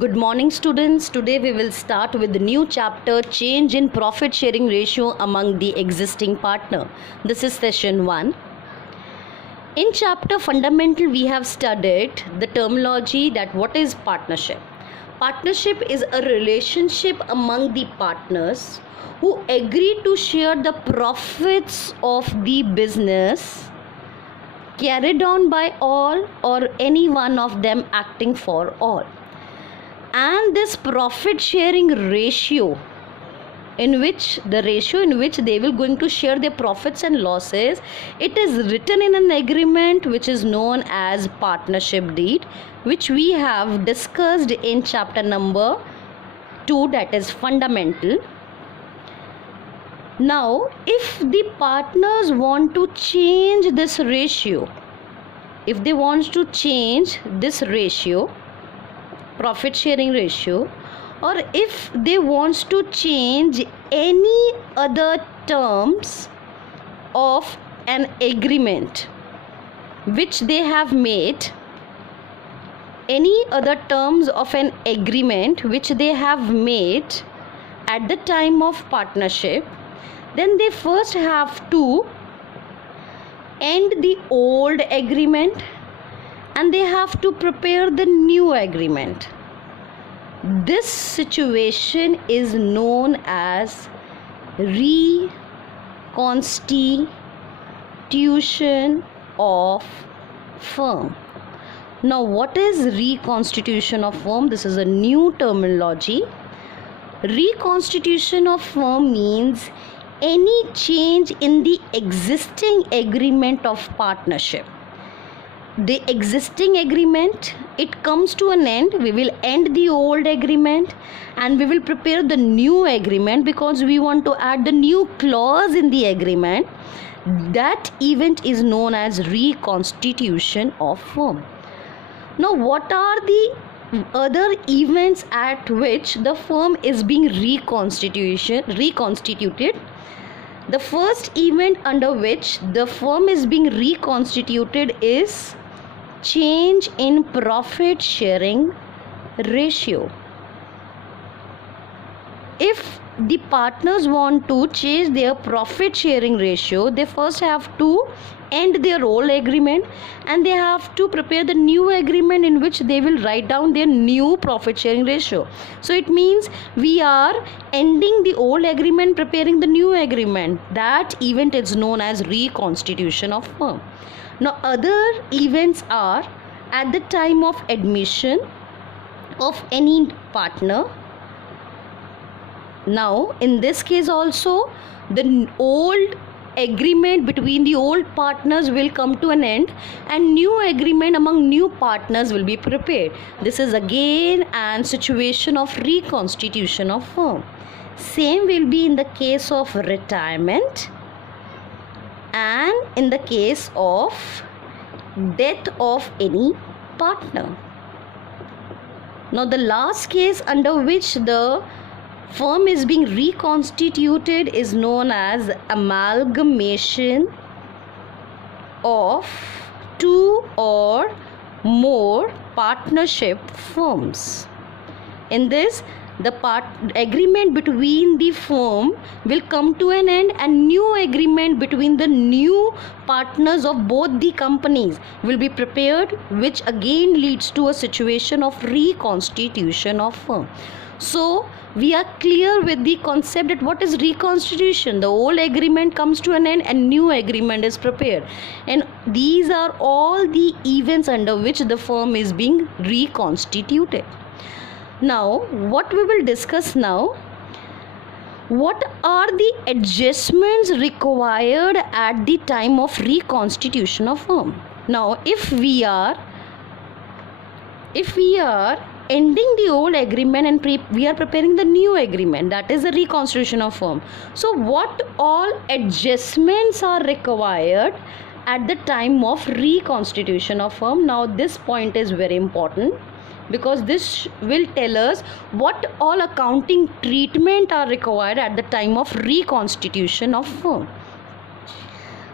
Good morning, students. Today we will start with the new chapter, change in profit sharing ratio among the existing partner. This is session 1. In chapter fundamental we have studied the terminology that what is partnership. Partnership is a relationship among the partners who agree to share the profits of the business carried on by all or any one of them acting for all. And this profit sharing ratio in which they will going to share their profits and losses, it is written in an agreement which is known as partnership deed, which we have discussed in chapter number 2, that is fundamental. Now if the partners want to change this ratio, if they want to change this ratio, profit sharing ratio, or if they want to change any other terms of an agreement which they have made, any other terms of an agreement which they have made at the time of partnership, then they first have to end the old agreement and they have to prepare the new agreement. This situation is known as reconstitution of firm. Now what is reconstitution of firm? This is a new terminology. Reconstitution of firm means any change in the existing agreement of partnership. The existing agreement, it comes to an end. We will end the old agreement and we will prepare the new agreement because we want to add the new clause in the agreement. That event is known as reconstitution of firm. Now what are the other events at which the firm is being reconstituted? The first event under which the firm is being reconstituted is change in profit sharing ratio. If the partners want to change their profit sharing ratio, they first have to end their old agreement and they have to prepare the new agreement in which they will write down their new profit sharing ratio. So it means we are ending the old agreement, preparing the new agreement. That event is known as reconstitution of firm. Now other events are at the time of admission of any partner. Now in this case also the old agreement between the old partners will come to an end and new agreement among new partners will be prepared. This is again an situation of reconstitution of firm. Same will be in the case of retirement and in the case of death of any partner. Now the last case under which the firm is being reconstituted is known as amalgamation of two or more partnership firms. In this, the agreement between the firm will come to an end and new agreement between the new partners of both the companies will be prepared, which again leads to a situation of reconstitution of firm. So we are clear with the concept that what is reconstitution. The old agreement comes to an end and new agreement is prepared, and these are all the events under which the firm is being reconstituted. Now what we will discuss now, what are the adjustments required at the time of reconstitution of firm. Now if we are ending the old agreement and we are preparing the new agreement, that is the reconstitution of firm. So what all adjustments are required at the time of reconstitution of firm? Now this point is very important because this will tell us what all accounting treatment are required at the time of reconstitution of firm.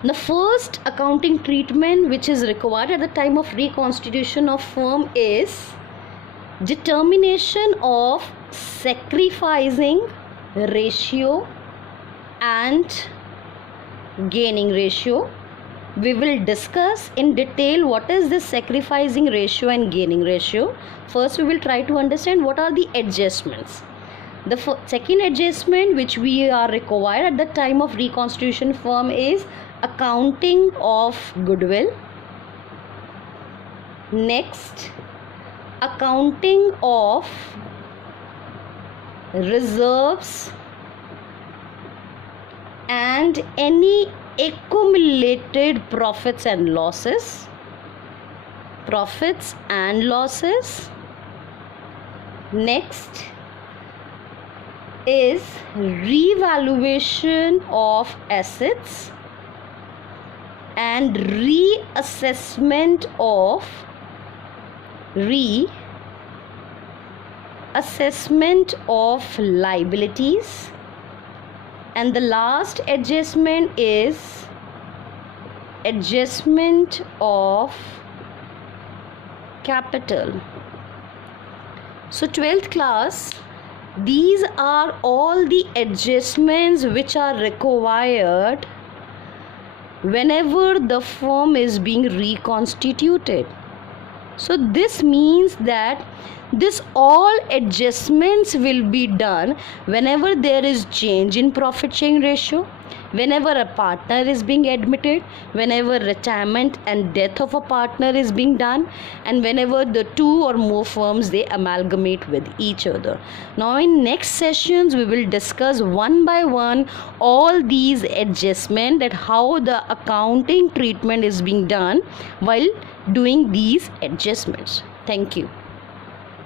The first accounting treatment which is required at the time of reconstitution of firm is determination of sacrificing ratio and gaining ratio. We will discuss in detail what is this sacrificing ratio and gaining ratio. First, we will try to understand what are the adjustments. The second adjustment which we are required at the time of reconstitution firm is accounting of goodwill. Next, accounting of reserves and any accumulated profits and losses. Next is revaluation of assets and reassessment of liabilities. And the last adjustment is adjustment of capital. So 12th class, these are all the adjustments which are required whenever the firm is being reconstituted. So this means that this all adjustments will be done whenever there is change in profit sharing ratio, whenever a partner is being admitted, whenever retirement and death of a partner is being done, and whenever the two or more firms they amalgamate with each other. Now in next sessions we will discuss one by one all these adjustments, that how the accounting treatment is being done while doing these adjustments. Thank you.